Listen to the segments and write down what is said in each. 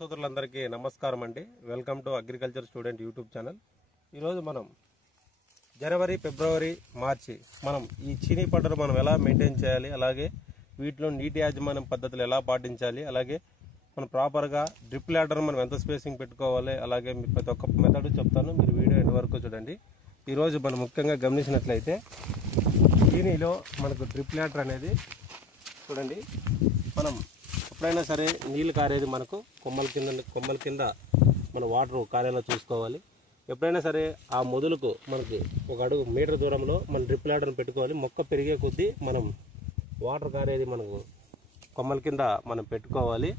సోదరులందరికీ నమస్కారం అండి. Welcome to agriculture student YouTube channel. ఈరోజు మనం జనవరి, ఫిబ్రవరి, మార్చి మనం ఈ చీనీ పంటను మనం ఎలా మెయింటైన్ చేయాలి, అలాగే వీటిలో నీటి యాజమాన్యం పద్ధతులు ఎలా పాటించాలి, అలాగే మనం ప్రాపర్గా డ్రిప్ ల్యాడర్ మనం ఎంత స్పేసింగ్ పెట్టుకోవాలి, అలాగే ప్రతి ఒక్క మెథడ్ చెప్తాను. మీరు వీడియో ఎండ్ వరకు చూడండి. ఈరోజు మనం ముఖ్యంగా గమనించినట్లయితే చీనీలో మనకు డ్రిప్ ల్యాడర్ అనేది చూడండి. మనం ఎప్పుడైనా సరే నీళ్ళు కారేది మనకు కొమ్మల కింద మన వాటర్ కారేలా చూసుకోవాలి. ఎప్పుడైనా సరే ఆ మొదలుకు మనకి ఒక అడుగు మీటర్ దూరంలో మన డ్రిప్ ల్యాడర్ని పెట్టుకోవాలి. మొక్క పెరిగే కొద్దీ మనం వాటర్ కారేది మనకు కొమ్మల కింద మనం పెట్టుకోవాలి.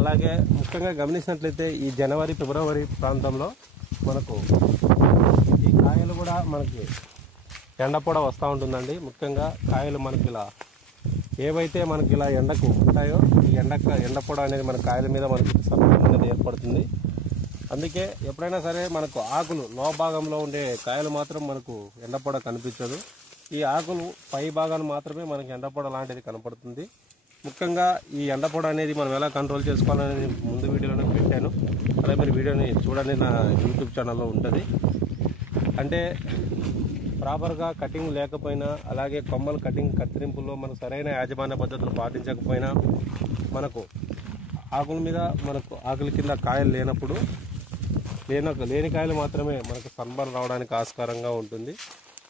అలాగే ముఖ్యంగా గమనించినట్లయితే ఈ జనవరి, ఫిబ్రవరి ప్రాంతంలో మనకు ఈ కాయలు కూడా మనకి ఎండపొడ వస్తూ ఉంటుందండి. ముఖ్యంగా కాయలు మనకి ఇలా ఏవైతే మనకి ఇలా ఎండకు ఉంటాయో ఈ ఎండపొడ అనేది మన కాయల మీద మనకి సర్పం అనేది ఏర్పడుతుంది. అందుకే ఎప్పుడైనా సరే మనకు ఆకులు లోభాగంలో ఉండే కాయలు మాత్రం మనకు ఎండపొడ కనిపించదు. ఈ ఆకులు పై భాగాన్ని మాత్రమే మనకి ఎండపొడ లాంటిది కనపడుతుంది. ముఖ్యంగా ఈ ఎండపొడ అనేది మనం ఎలా కంట్రోల్ చేసుకోవాలనేది ముందు వీడియోలోనే పెట్టాను. అలాగే మీరు వీడియోని చూడండి, నా యూట్యూబ్ ఛానల్లో ఉంటుంది. అంటే ప్రాపర్గా కటింగ్ లేకపోయినా, అలాగే కొమ్మల కత్తిరింపుల్లో మనకు సరైన యాజమాన్య పద్ధతులు పాటించకపోయినా, మనకు ఆకుల మీద మనకు ఆకుల కింద కాయలు లేనప్పుడు లేని కాయలు మాత్రమే మనకు సన్బర్న్ రావడానికి ఆస్కారంగా ఉంటుంది.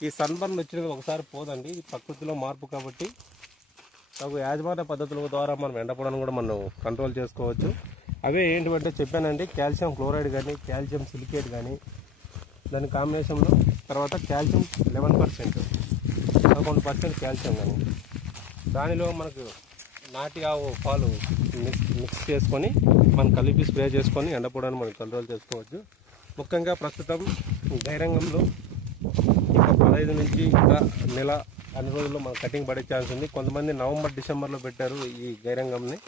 ఈ సన్బర్న్ వచ్చినది ఒకసారి పోదండి, ఇది ప్రకృతిలో మార్పు కాబట్టి తగు యాజమాన్య పద్ధతుల ద్వారా మనం ఎండపొడను కూడా మనం కంట్రోల్ చేసుకోవచ్చు. అవే ఏంటంటే చెప్పానండి, కాల్షియం క్లోరైడ్ కానీ, కాల్షియం సిలికేట్ కానీ, దాని కాంబినేషన్లో తర్వాత కాల్షియం 11%, 11% కాల్షియం కానీ, దానిలో మనకు నాటి ఆవు పాలు మిక్స్ చేసుకొని మనం కలిపి స్ప్రే చేసుకొని ఎండపొడని మనం కంట్రోల్ చేసుకోవచ్చు. ముఖ్యంగా ప్రస్తుతం గైరంగంలో ఇంకా 15 నుంచి ఇంకా నెల అన్ని రోజుల్లో మనం కటింగ్ పడే ఛాన్స్ ఉంది. కొంతమంది నవంబర్, డిసెంబర్లో పెట్టారు ఈ గైరంగంని.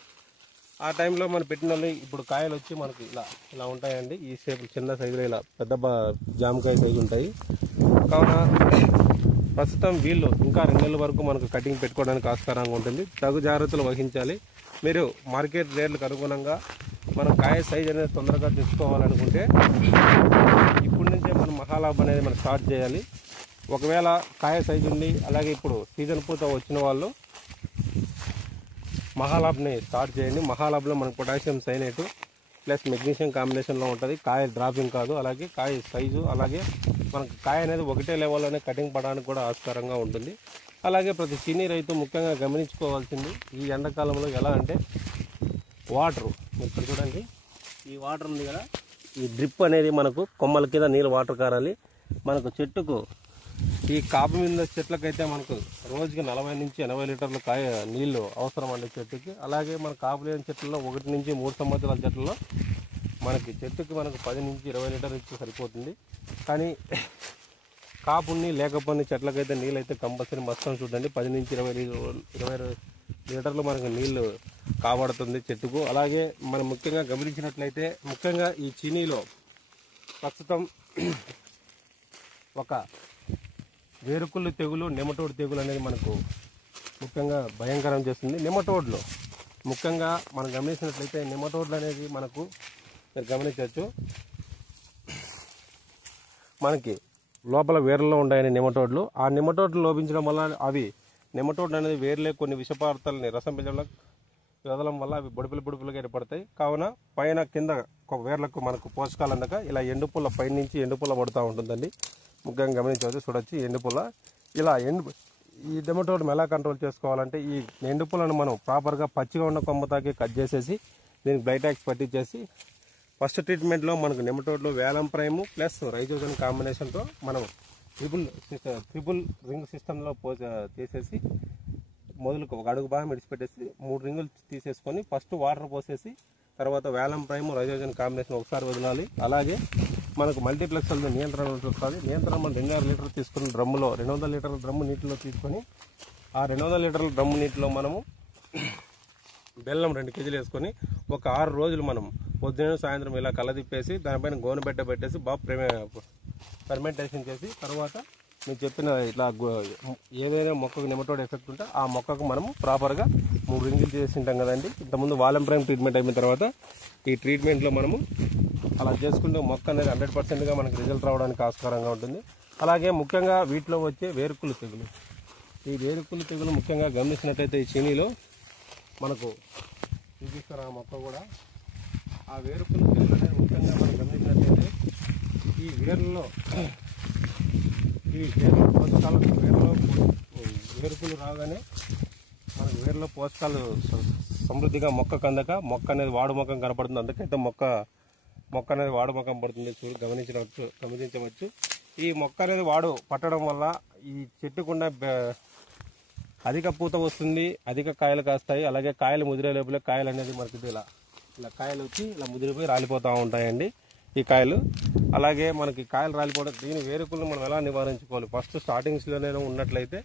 ఆ టైంలో మనం పెట్టిన వాళ్ళు ఇప్పుడు కాయలు వచ్చి మనకి ఇలా ఉంటాయండి. ఈ షేప్ చిన్న సైజులో ఇలా పెద్ద జామకాయ సైజు ఉంటాయి. కావున ప్రస్తుతం వీళ్ళు ఇంకా 2 నెలల వరకు మనకు కటింగ్ పెట్టుకోవడానికి ఆస్కారంగా ఉంటుంది. తగు జాగ్రత్తలు వహించాలి. మీరు మార్కెట్ రేట్లకు అనుగుణంగా మనం కాయ సైజ్ అనేది తొందరగా తెచ్చుకోవాలనుకుంటే ఇప్పటి నుంచే మనం మహాలాభ్ అనేది మనం స్టార్ట్ చేయాలి. ఒకవేళ కాయ సైజు ఉండి అలాగే ఇప్పుడు సీజన్ పూత వచ్చిన వాళ్ళు మహాలాబ్ని స్టార్ట్ చేయండి. మహాలాబ్లో మనకు పొటాషియం సైనేట్ ప్లస్ మెగ్నీషియం కాంబినేషన్లో ఉంటుంది. కాయ డ్రాపింగ్ కాదు, అలాగే కాయ సైజు, అలాగే మనకు కాయ అనేది ఒకటే లెవెల్లోనే కటింగ్ పడడానికి కూడా ఆస్కారంగా ఉంటుంది. అలాగే ప్రతి చీనీ రైతు ముఖ్యంగా గమనించుకోవాల్సింది ఈ ఎండాకాలంలో ఎలా అంటే వాటరు, ఇక్కడ చూడండి ఈ వాటర్ ఉంది కదా, ఈ డ్రిప్ అనేది మనకు కొమ్మల కింద నీళ్ళు వాటర్ కారాలి. మనకు చెట్టుకు ఈ కాపు మీద చెట్లకైతే మనకు రోజుకి 40 నుంచి 80 లీటర్ల నీళ్లు అవసరం అండి చెట్టుకి. అలాగే మన కాపు లేని చెట్లలో 1 నుంచి 3 సంవత్సరాల చెట్లలో మనకి చెట్టుకి మనకు 10 నుంచి 20 లీటర్లు ఇచ్చి సరిపోతుంది. కానీ కాపుని లేకపోయిన చెట్లకైతే నీళ్ళు అయితే కంపల్సరీ మస్తం చూడండి, 10 నుంచి 20 లీటర్లు మనకు నీళ్లు కాబడుతుంది చెట్టుకు. అలాగే మనం ముఖ్యంగా గమనించినట్లయితే ముఖ్యంగా ఈ చీనీలో ప్రస్తుతం ఒక వేరుకుళ్ళు తెగులు, నెమటోడ్ తెగులు అనేది మనకు ముఖ్యంగా భయంకరం చేస్తుంది. నెమటోడ్లో ముఖ్యంగా మనం గమనించినట్లయితే నెమటోడ్లు అనేది మనకు మీరు గమనించవచ్చు, మనకి లోపల వేర్లలో ఉంటాయని నెమటోడ్లు. ఆ నెమటోడ్లు లోపించడం వల్ల అవి నెమటోడ్లు అనేది వేర్లే కొన్ని విష పదార్థాలని రసం వదలడం వల్ల అవి బొడిపిలుగా ఏర్పడతాయి. కావున పైన కింద వేర్లకు మనకు పోషకాలు అందక ఇలా ఎండుపుల్ల పై నుంచి ఎండుపుల్ల పడుతూ ఉంటుందండి. ముఖ్యంగా గమనించవచ్చు, చూడొచ్చు ఎండుపుల్ల. ఇలా ఈ నెమటోడ్ని ఎలా కంట్రోల్ చేసుకోవాలంటే ఈ ఎండుపుల్లను మనం ప్రాపర్గా పచ్చిగా ఉన్న కొమ్మ తాకి కట్ చేసేసి దీనికి బ్లైటాక్స్ పట్టించేసి ఫస్ట్ ట్రీట్మెంట్లో మనకు నెమటోడ్లో వేలం ప్రైము ప్లస్ రైజోజన్ కాంబినేషన్తో మనం ట్రిపుల్ రింగ్ సిస్టంలో తీసేసి మొదలుకు ఒక అడుగు భాగం విడిచిపెట్టేసి 3 రింగులు తీసేసుకొని ఫస్ట్ వాటర్ పోసేసి తర్వాత వేలం ప్రైము రైజోజన్ కాంబినేషన్ ఒకసారి వదలాలి. అలాగే మనకు మల్టీప్లెక్స్ నియంత్రణ ఉంటుంది. నియంత్రణ మనం 2.5 లీటర్లు తీసుకుని డ్రమ్ములో 200 లీటర్ల డ్రమ్ము నీటిలో తీసుకొని ఆ 200 లీటర్ల డ్రమ్ము నీటిలో మనము బెల్లం 2 కేజీలు వేసుకొని ఒక 6 రోజులు మనం పొద్దున సాయంత్రం ఇలా కలదిప్పేసి దానిపైన గోనెబెట్ట పెట్టేసి బాగా ఫెర్మెంటేషన్ చేసి తర్వాత నేను చెప్పిన ఇట్లా ఏదైనా మొక్కకు నెమటోడ్ ఎఫెక్ట్ ఉంటే ఆ మొక్కకు మనము ప్రాపర్గా 3 రింగులు చేసి ఉంటాం కదండి. ఇంతకుముందు వాలం ప్రైమ్ ట్రీట్మెంట్ అయిపోయిన తర్వాత ఈ ట్రీట్మెంట్లో మనము అలా చేసుకుంటే మొక్క అనేది 100%గా మనకు రిజల్ట్ రావడానికి ఆస్కారంగా ఉంటుంది. అలాగే ముఖ్యంగా వీటిలో వచ్చే వేరుకుళ్ళు తెగులు, ఈ వేరుకుళ్ళు తెగులు ముఖ్యంగా గమనించినట్లయితే ఈ చీనీలో మనకు చూపిస్తారు ఆ మొక్క కూడా. ఆ వేరుకుళ్ళు తెగులు అనేది ముఖ్యంగా మనం గమనించినట్లయితే ఈ వేరులో పోషకాలు వేరుకులు రాగానే మనకు వేరులో పోషకాలు సమృద్ధిగా మొక్కకు అందక మొక్క అనేది వాడుముఖం కనపడుతుంది. అందుకైతే మొక్క అనేది వాడుముఖం పడుతుంది. గమనించవచ్చు. ఈ మొక్క అనేది వాడు పట్టడం వల్ల ఈ చెట్టుకున్న అధిక పూత వస్తుంది, అధిక కాయలు కాస్తాయి. అలాగే కాయలు ముదిరే లోపలే కాయలు అనేది మనకి ఇలా కాయలు వచ్చి ఇలా ముదిరిపోయి రాలిపోతూ ఉంటాయండి ఈ కాయలు. అలాగే మనకి కాయలు రాలిపోవడం, దీని వేరుకులను మనం ఎలా నివారించుకోవాలి? ఫస్ట్ స్టార్టింగ్స్లోనే ఉన్నట్లయితే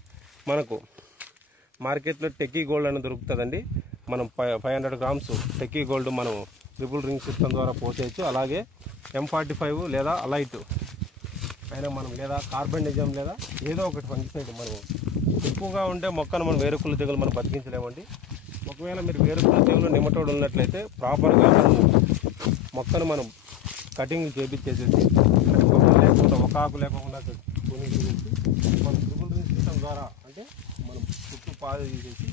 మనకు మార్కెట్లో టెక్కీ గోల్డ్ అనేది దొరుకుతుందండి. మనం 500 గ్రామ్స్ టెక్కీ గోల్డ్ మనం ట్రిపుల్ రింగ్ సిస్టమ్ ద్వారా పోసేయచ్చు. అలాగే M45 లేదా అలైట్ అయినా మనం లేదా కార్బనిజం లేదా ఏదో ఒకటి ఫంగిసైడ్ మనం ఎక్కువగా ఉంటే మొక్కను మనం వేరుకుళ్ళు తెగులు మనం బతికించలేమండి. ఒకవేళ మీరు వేరుకుళ్ళు తెగులు నెమటోడ్ ఉన్నట్లయితే ప్రాపర్గా మొక్కను మనం కటింగ్ చేపించేసేసి లేకపోతే ఒక ఆకు లేకుండా కొని తీసేసి మనం ట్రిపుల్ రింగ్ సిస్టమ్ ద్వారా అంటే మనం చుట్టూ పాదు తీసేసి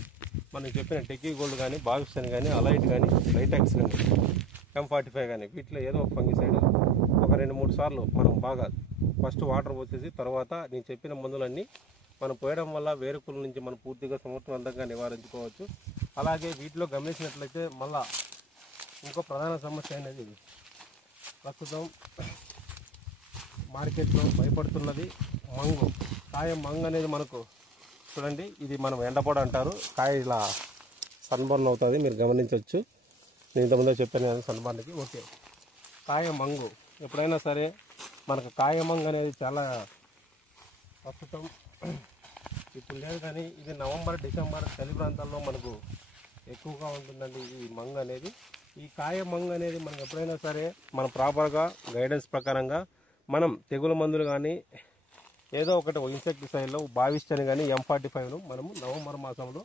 మనం చెప్పిన టెక్కీ గోల్డ్ కానీ బావిస్టన్ కానీ అలైట్ కానీ లైటాక్స్ కానీ M45 కానీ వీటిలో ఏదో ఒక ఫంగిసైడ్ ఒక 2-3 సార్లు మనం బాగా ఫస్ట్ వాటర్ పోసేసి తర్వాత నేను చెప్పిన మందులన్నీ మనం పోయడం వల్ల వేరుకుల నుంచి మనం పూర్తిగా సమర్థవంతంగా నివారించుకోవచ్చు. అలాగే వీటిలో గమనించినట్లయితే మళ్ళా ఇంకో ప్రధాన సమస్య అనేది ప్రస్తుతం మార్కెట్లో భయపడుతున్నది మంగు. కాయ మంగు అనేది మనకు చూడండి, ఇది మనం ఎండపొడ అంటారు. కాయ ఇలా సన్బర్న్ అవుతుంది, మీరు గమనించవచ్చు. నేను ఇంతకుముందే చెప్పాను సన్బర్న్కి. ఓకే, కాయ మంగు ఎప్పుడైనా సరే మనకు కాయ మంగు అనేది చాలా ప్రస్తుతం ఇప్పుడు లేదు, కానీ ఇది నవంబర్ డిసెంబర్ చలి ప్రాంతాల్లో మనకు ఎక్కువగా ఉంటుందండి ఈ మంగు అనేది. ఈ కాయ మంగు అనేది మనం ఎప్పుడైనా సరే మనం ప్రాపర్గా గైడెన్స్ ప్రకారంగా మనం తెగులు మందులు కానీ ఏదో ఒకటి ఇన్సెక్టిసైడ్లో బావిస్టన్ కానీ M45ను మనము నవంబర్ మాసంలో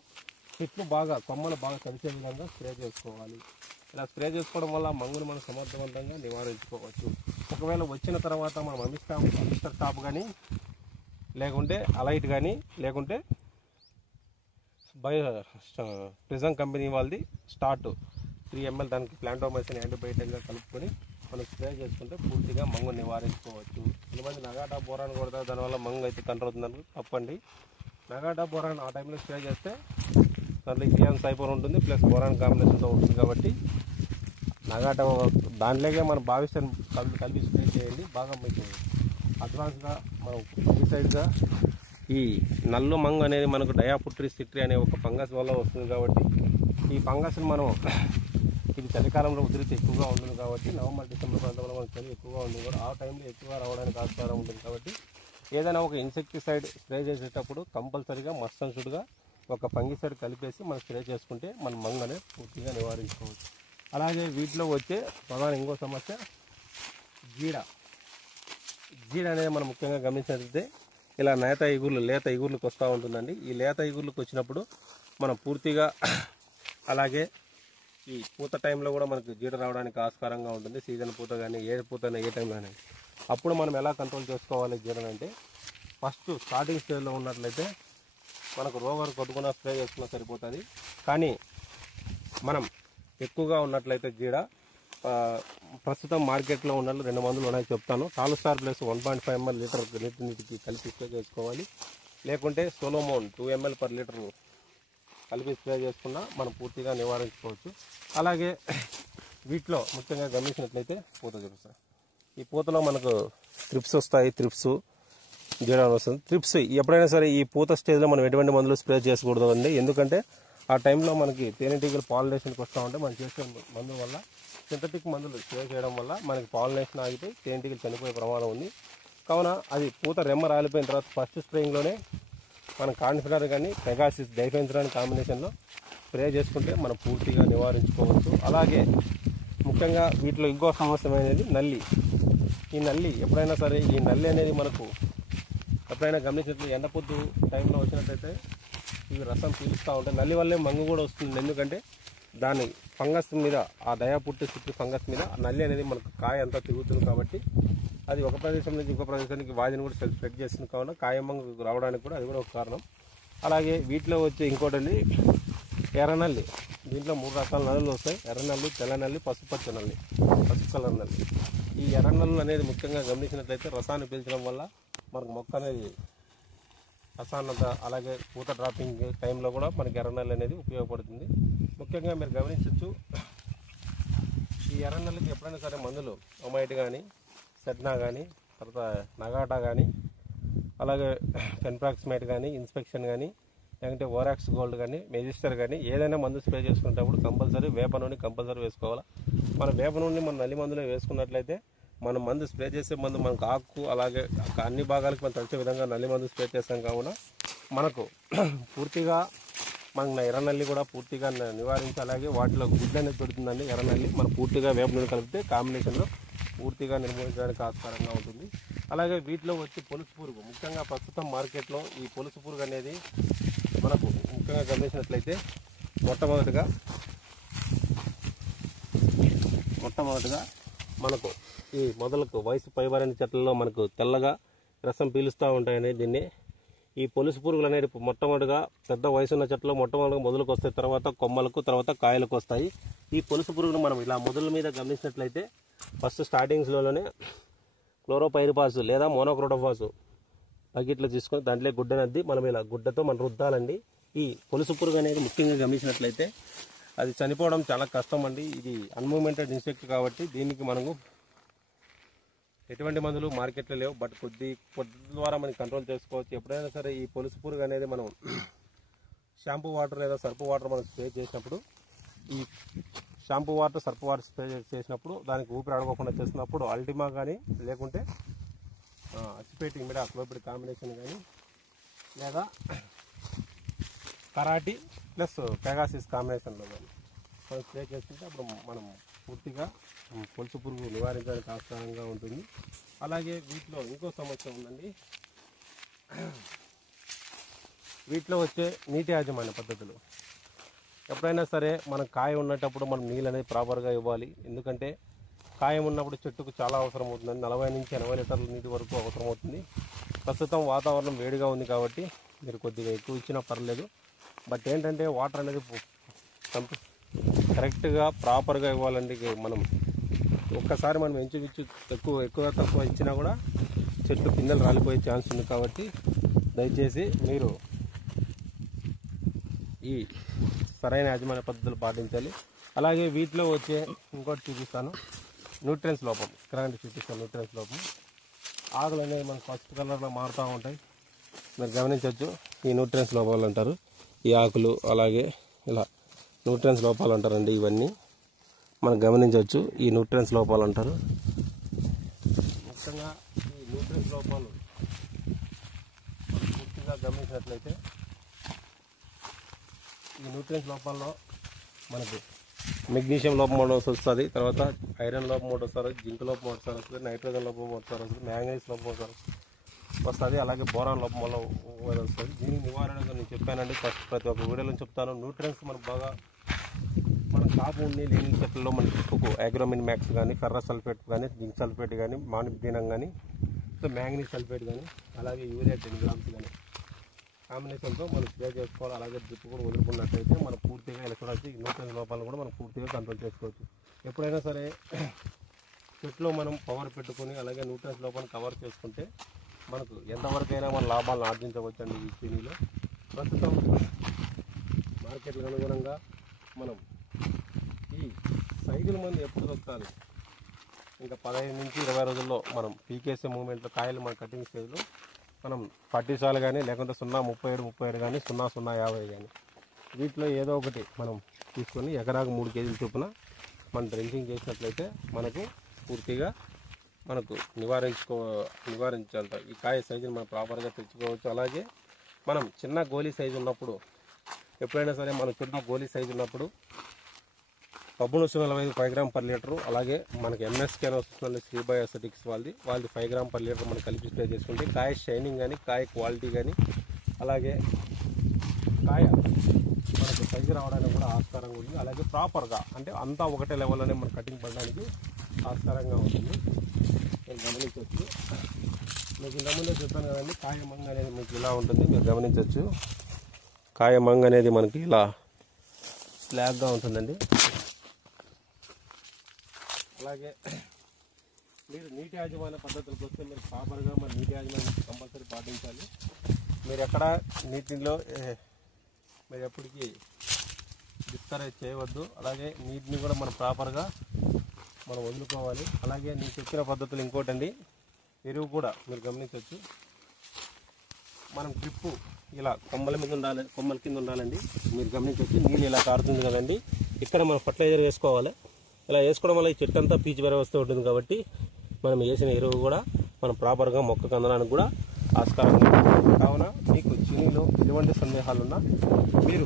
చెట్లు బాగా కొమ్మలు బాగా కలిసే విధంగా స్ప్రే చేసుకోవాలి. ఇలా స్ప్రే చేసుకోవడం వల్ల మంగుని మనం సమర్థవంతంగా నివారించుకోవచ్చు. ఒకవేళ వచ్చిన తర్వాత మనం అమిస్టర్ టాప్ కానీ లేకుంటే అలైట్ కానీ లేకుంటే ప్రిజం కంపెనీ వాళ్ళది స్టార్ట్ 3 ml దానికి ప్లాంటోమైసిన్ యాంటీబయాటిక్గా కలుపుకొని మనం స్ప్రే చేసుకుంటే పూర్తిగా మంగు నివారించుకోవచ్చు. కొంతమంది నగాటా బోరాన్ కొడతారు, దానివల్ల మంగు అయితే కంట్రోల్ అవుతుందని తప్పండి. నగాటా బోరాన్ ఆ టైంలో స్ప్రే చేస్తే దాంట్లో ఇథియాన్ సైపర్ ఉంటుంది, ప్లస్ బోరాన్ కాంబినేషన్తో ఉంటుంది. కాబట్టి నగాటా దాంట్లోకే మనం భావిస్తాను కలిపి స్ప్రే చేయండి. బాగా మీకు అడ్వాన్స్గా మనం సైడ్గా ఈ నల్లు మంగు అనేది మనకు డయాపుట్రి సిట్రీ అనే ఒక ఫంగస్ వల్ల వస్తుంది. కాబట్టి ఈ ఫంగస్ని మనం ఇది చలికాలంలో ఉధృతి ఎక్కువగా ఉంటుంది. కాబట్టి నవంబర్ డిసెంబర్ ప్రాంతంలో మనకు చలి ఎక్కువగా ఉంటుంది కూడా, ఆ టైంలో ఎక్కువగా రావడానికి ఆస్కారం ఉంటుంది. కాబట్టి ఏదైనా ఒక ఇన్సెక్టిసైడ్ స్ప్రే చేసేటప్పుడు కంపల్సరీగా మస్ట్ అండ్ షుడ్గా ఒక ఫంగిసైడ్ కలిపేసి మనం స్ప్రే చేసుకుంటే మన మంగు అనేది పూర్తిగా నివారించుకోవచ్చు. అలాగే వీటిలో వచ్చే ప్రధాన ఇంకో సమస్య జీడ అనేది మనం ముఖ్యంగా గమనించినట్లయితే ఇలా లేత ఇగుర్లకు వస్తూ ఉంటుందండి. ఈ లేత ఇగుర్లకు వచ్చినప్పుడు మనం పూర్తిగా అలాగే ఈ పూత టైంలో కూడా మనకు జీడ రావడానికి ఆస్కారంగా ఉంటుంది. సీజన్ పూత కానీ ఏ పూత ఏ టైంలో కానీ అప్పుడు మనం ఎలా కంట్రోల్ చేసుకోవాలి జీడనంటే ఫస్ట్ స్టార్టింగ్ స్టేజ్లో ఉన్నట్లయితే మనకు రోగర్ కొట్టుకున్న స్ప్రే చేసుకున్నా సరిపోతుంది. కానీ మనం ఎక్కువగా ఉన్నట్లయితే జీడ ప్రస్తుతం మార్కెట్లో ఉన్న 2 మందులు ఉన్నాయి చెప్తాను. టాలుస్టార్ ప్లస్ 1.5 ml లీటర్ నీటికి కలిపి స్ప్రే చేసుకోవాలి. లేకుంటే సోలోమోన్ 2 ml per లీటర్ కలిపి స్ప్రే చేసుకున్నా మనం పూర్తిగా నివారించుకోవచ్చు. అలాగే వీటిలో ముఖ్యంగా గమనించినట్లయితే పూత చూపిస్తాం. ఈ పూతలో మనకు త్రిప్స్ వస్తాయి, త్రిప్స్ జీడ వస్తుంది. త్రిప్స్ ఎప్పుడైనా సరే ఈ పూత స్టేజ్లో మనం ఎటువంటి మందులు స్ప్రే చేయకూడదు అండి. ఎందుకంటే ఆ టైంలో మనకి తేనెటీగలు పాలినేషన్కి వస్తూ ఉంటే మనం చేసే మందు వల్ల సింథటిక్ మందులు స్ప్రే చేయడం వల్ల మనకి పాలినేషన్ ఆగిపోయి తేనెటీగలు చనిపోయే ప్రమాదం ఉంది. కావున అది పూత రెమ్మ రాలిపోయిన తర్వాత ఫస్ట్ స్ప్రేయింగ్లోనే మనం కాన్ఫిడర్ కానీ పెగాసిస్ డైఫెన్సరాన్ కాంబినేషన్లో స్ప్రే చేసుకుంటే మనం పూర్తిగా నివారించుకోవచ్చు. అలాగే ముఖ్యంగా వీటిలో ఇంకో సమస్య అనేది నల్లి. ఈ నల్లి ఎప్పుడైనా సరే ఈ నల్లి అనేది మనకు ఎప్పుడైనా గమనించినట్లు ఎండపొద్దు టైంలో వచ్చినట్లయితే ఇవి రసం పీలుస్తూ ఉంటాయి. నల్లి వల్లే మంగు కూడా వస్తుంది. ఎందుకంటే దాని ఫంగస్ మీద, ఆ దయా పుట్టి చుట్టూ ఫంగస్ మీద నల్లి అనేది మనకు కాయ అంతా తిరుగుతుంది కాబట్టి అది ఒక ప్రదేశం నుంచి ఇంకో ప్రదేశానికి వాదిని కూడా స్ప్రెడ్ చేస్తుంది. కావున కాయమంగు రావడానికి కూడా అది కూడా ఒక కారణం. అలాగే వీటిలో వచ్చే ఇంకోటి ఎర్రనల్లి. దీంట్లో 3 రకాల నల్లులు వస్తాయి: ఎర్రనల్లి, తెల్లనల్లి, పసుపచ్చ నల్లి, పసుపు కలర్ నల్లి. ఈ ఎర్రనల్లు అనేది ముఖ్యంగా గమనించినట్లయితే రసాన్ని పీల్చడం వల్ల మనకు మొక్క అనేది రసాన్నత, అలాగే పూత డ్రాపింగ్ టైంలో కూడా మనకి ఎర్రనల్లి అనేది ఉపయోగపడుతుంది. ముఖ్యంగా మీరు గమనించవచ్చు, ఈ ఎర్రనల్లికి ఎప్పుడైనా సరే మందులు ఒమైట్ కానీ, సెడ్నా కానీ, తర్వాత నగాటా కానీ, అలాగే ఫెన్ప్రాక్సిమేట్ కానీ, ఇన్స్పెక్షన్ కానీ, లేదంటే ఓరాక్స్ గోల్డ్ కానీ, మెజిస్టర్ కానీ ఏదైనా మందు స్ప్రే చేసుకునేటప్పుడు కంపల్సరీ వేప నూనె కంపల్సరీ వేసుకోవాలి. మన వేప నూనె మన నల్లి మందులో వేసుకున్నట్లయితే మనం మందు స్ప్రే చేసే మందు మనకు ఆకు అలాగే అన్ని భాగాలకు మనం తడిచే విధంగా నల్లి మందు స్ప్రే చేస్తాం. కావున మనకు పూర్తిగా మన ఎర్రనల్లి కూడా పూర్తిగా నివారించి, అలాగే వాటిలో గుడ్లు అనేది పెడుతుందండి ఎర్రనల్లి. మనం పూర్తిగా వేప నూనె కలిపితే కాంబినేషన్లో పూర్తిగా నిర్మూలించడానికి ఆస్కారంగా ఉంటుంది. అలాగే వీటిలో వచ్చి పొలుసు పురుగు, ముఖ్యంగా ప్రస్తుతం మార్కెట్లో ఈ పొలుసు పురుగు అనేది మనకు ముఖ్యంగా గమనించినట్లయితే మొట్టమొదటిగా మనకు ఈ మొదలకు వయసు పైబడిన చెట్లలో మనకు తెల్లగా రసం పీలుస్తూ ఉంటాయని దీన్ని. ఈ పొలుసు పురుగులు అనేది మొట్టమొదటిగా పెద్ద వయసు ఉన్న చెట్లు మొట్టమొదటిగా మొదలకు వస్తాయి, తర్వాత కొమ్మలకు, తర్వాత కాయలకు వస్తాయి. ఈ పొలుసు పురుగును మనం ఇలా మొదల మీద గమనించినట్లయితే ఫస్ట్ స్టార్టింగ్స్లోనే క్లోరోపైరిపాస్ లేదా మోనోక్రోటోఫాస్ బకెట్లు తీసుకొని దాంట్లో గుడ్డనద్ది మనం ఇలా గుడ్డతో మనం రుద్దాలండి. ఈ పొలుసు పురుగు అనేది ముఖ్యంగా గమనించినట్లయితే అది చనిపోవడం చాలా కష్టం అండి. ఇది అన్మూవ్మెంటెడ్ ఇన్సెక్ట్ కాబట్టి దీనికి మనము ఎటువంటి మందులు మార్కెట్లో లేవు. బట్ కొద్ది ద్వారా మనం కంట్రోల్ చేసుకోవచ్చు. ఎప్పుడైనా సరే ఈ పొలుసు పురుగు అనేది మనం షాంపూ వాటర్ లేదా సర్పు వాటర్ మనం స్ప్రే చేసినప్పుడు, ఈ షాంపూ వాటర్ సర్పు వాటర్ స్ప్రే చేసినప్పుడు దానికి ఊపిరి ఆడుకోకుండా చేసినప్పుడు అల్టిమా కానీ, లేకుంటే అచ్చిపేటి ఇమిడా క్లోపిడ్ కాంబినేషన్ కానీ, లేదా కరాటి ప్లస్ పెగాసిస్ కాంబినేషన్లో కానీ మనం స్ప్రే చేసుకుంటే అప్పుడు మనం పూర్తిగా పొలుసు పురుగు నివారించడానికి ఆస్కారంగా ఉంటుంది. అలాగే వీటిలో ఇంకో సమస్య ఉందండి. వీటిలో వచ్చే నీటి యాజమాన్య పద్ధతులు. ఎప్పుడైనా సరే మనం కాయ ఉన్నప్పుడు మనం నీళ్ళు అనేది ప్రాపర్గా ఇవ్వాలి. ఎందుకంటే కాయం ఉన్నప్పుడు చెట్టుకు చాలా అవసరం అవుతుందండి. 40 నుంచి 80 లీటర్ల నీటి వరకు అవసరం అవుతుంది. ప్రస్తుతం వాతావరణం వేడిగా ఉంది కాబట్టి మీరు కొద్దిగా ఎక్కువ ఇచ్చినా పర్లేదు. బట్ ఏంటంటే వాటర్ అనేది కరెక్ట్గా ప్రాపర్గా ఇవ్వాలండి. మనం ఒక్కసారి మనం ఎంచుమించు ఎక్కువ తక్కువ ఇచ్చినా కూడా చెట్టు పిందెలు రాలిపోయే ఛాన్స్ ఉంది. కాబట్టి దయచేసి మీరు ఈ సరైన యాజమాన్య పద్ధతులు పాటించాలి. అలాగే వీటిలో వచ్చే ఇంకోటి చూపిస్తాను, న్యూట్రియన్స్ లోపం. ఇక్కడ చూపిస్తాను న్యూట్రియన్స్ లోపం. ఆకులు అనేవి మనకు ఫస్ట్ కలర్లో మారుతూ ఉంటాయి. మీరు గమనించవచ్చు, ఈ న్యూట్రియన్స్ లోపాలు అంటారు ఈ ఆకులు. అలాగే ఇలా న్యూట్రియన్స్ లోపాలు అంటారండి. ఇవన్నీ మనం గమనించవచ్చు, ఈ న్యూట్రియన్స్ లోపాలు అంటారు. ముఖ్యంగా ఈ న్యూట్రియన్స్ లోపాలు మనం పూర్తిగా గమనించినట్లయితే ఈ న్యూట్రియన్స్ లోపాల్లో మనకు మెగ్నీషియం లోపం వస్తుంది, తర్వాత ఐరన్ లోపం వస్తుంది, జింక్ లోపం వస్తుంది, నైట్రోజన్ లోపం వస్తుంది, మ్యాంగనీస్ లోపం వస్తుంది, అలాగే బోరాన్ లోపం వల్ల వస్తుంది. దీని నివారణగా నేను చెప్పానండి, ప్రతి ఒక్క వీడియోలో చెప్తాను. న్యూట్రియన్స్ మనకు బాగా మన కాపు ఉండి లేని చెట్లలో మన చెట్టుకు అగ్రోమిన్ మ్యాక్స్ కానీ, ఫెర్రస్ సల్ఫేట్ కానీ, జింక్ సల్ఫేట్ కానీ, మానిబ్డినం కానీ, మ్యాంగనీస్ సల్ఫేట్ కానీ, అలాగే యూరియా 10 గ్రామ్స్ కానీ కాంబినేషన్తో మనం స్ప్రే చేసుకోవాలి. అలాగే డ్రిప్ కూడా వదులుకున్నట్టయితే మనం పూర్తిగా ఇలా చూడవచ్చు, న్యూట్రియన్స్ లోపాలను కూడా మనం పూర్తిగా కంట్రోల్ చేసుకోవచ్చు. ఎప్పుడైనా సరే చెట్లో మనం పవర్ పెట్టుకొని అలాగే న్యూట్రియన్స్ లోపాలను కవర్ చేసుకుంటే మనకు ఎంతవరకైనా మన లాభాలను ఆర్జించవచ్చు అండి. ఈ శ్రేణిలో ప్రస్తుతం మార్కెట్లకు అనుగుణంగా మనం ఈ సైకిల్ మందు ఎప్పుడు దొరుకుతుంది, ఇంకా 15 నుంచి 20 రోజుల్లో మనం పీకేసే మూమెంట్లో కాయలు మన కటింగ్ స్టేజ్లో మనం 40 సార్లు కానీ, లేకుంటే 0.37 కానీ, 0.50 కానీ వీటిలో ఏదో ఒకటి మనం తీసుకొని ఎకరాకు 3 కేజీల చొప్పున మనం డ్రింకింగ్ చేసినట్లయితే మనకు పూర్తిగా మనకు నివారించేంత ఈ కాయ సైజుని మనం ప్రాపర్గా తెచ్చుకోవచ్చు. అలాగే మనం చిన్న గోలీ సైజు ఉన్నప్పుడు, ఎప్పుడైనా సరే మనం చిన్న గోలీ సైజు ఉన్నప్పుడు పబ్బును 5 గ్రామ్ పర్ లీటరు, అలాగే మనకి ఎంఎస్కే అని వస్తుంది శ్రీబాయ్ అసెటిక్స్ వాళ్ళది 5 గ్రామ్ పర్ లీటర్ మనం కలిపి స్ప్రే చేసుకుంటే కాయ షైనింగ్ కానీ కాయ క్వాలిటీ కానీ అలాగే కాయ మనకు పైకి రావడానికి కూడా ఆస్కారంగా ఉంది. అలాగే ప్రాపర్గా అంటే అంతా ఒకటే లెవెల్లోనే మనం కటింగ్ పడడానికి ఆస్కారంగా ఉంటుంది. మీరు గమనించవచ్చు. మీకు ఇంతకుముందే చెప్పాను కదండి, కాయ మంగ అనేది మీకు ఇలా ఉంటుంది. మీరు గమనించవచ్చు, కాయ మంగ అనేది మనకి ఇలా బ్లాక్గా ఉంటుందండి. అలాగే మీరు నీటి యాజమాన్య పద్ధతులకు వస్తే మీరు ప్రాపర్గా మన నీటి యాజమాన్యం కంపల్సరీ పాటించాలి. మీరు ఎక్కడ నీటిలో మీరు ఎప్పటికీ డిస్కరేజ్ చేయవద్దు. అలాగే నీటిని కూడా మనం ప్రాపర్గా మనం వదులుకోవాలి. అలాగే నేను చెప్పిన పద్ధతులు ఇంకోటండి, ఎరువు కూడా మీరు గమనించవచ్చు. మనం డ్రిప్పు ఇలా కొమ్మల మీద ఉండాలి, కొమ్మల కింద ఉండాలండి. మీరు గమనించవచ్చు, నీళ్ళు ఇలా కారుతుంది కదండి, ఇక్కడ మనం ఫర్టిలైజర్ వేసుకోవాలి. ఇలా వేసుకోవడం వల్ల ఈ చెట్టు అంతా పీచు వ్యవస్థ ఉంటుంది కాబట్టి మనం వేసిన ఎరువు కూడా మనం ప్రాపర్గా మొక్కకు అందడానికి కూడా ఆస్కారంగా ఉంటుంది. కావున మీకు చిన్నీలో ఎటువంటి సందేహాలున్నా మీరు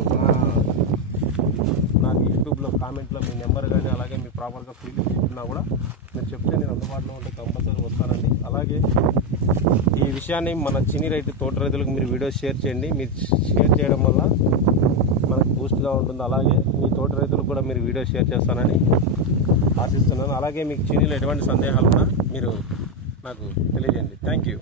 నాకు యూట్యూబ్లో కామెంట్లో మీ నెంబర్ కానీ అలాగే మీ ప్రాపర్గా ఫీల్ చేస్తున్నా కూడా మీరు చెప్తే నేను అందుబాటులో ఉంటే కంపల్సరీ వస్తానండి. అలాగే ఈ విషయాన్ని మన చిన్ని తోట రైతులకు మీరు వీడియో షేర్ చేయండి. మీరు షేర్ చేయడం వల్ల మనకు బూస్ట్గా ఉంటుంది. అలాగే మీ తోట రైతులకు కూడా మీరు వీడియో షేర్ చేస్తానని ఆశిస్తున్నాను. అలాగే మీకు చిన్నీలో ఎటువంటి సందేహాలు ఉన్నా మీరు నాకు తెలియజేయండి. Thank you.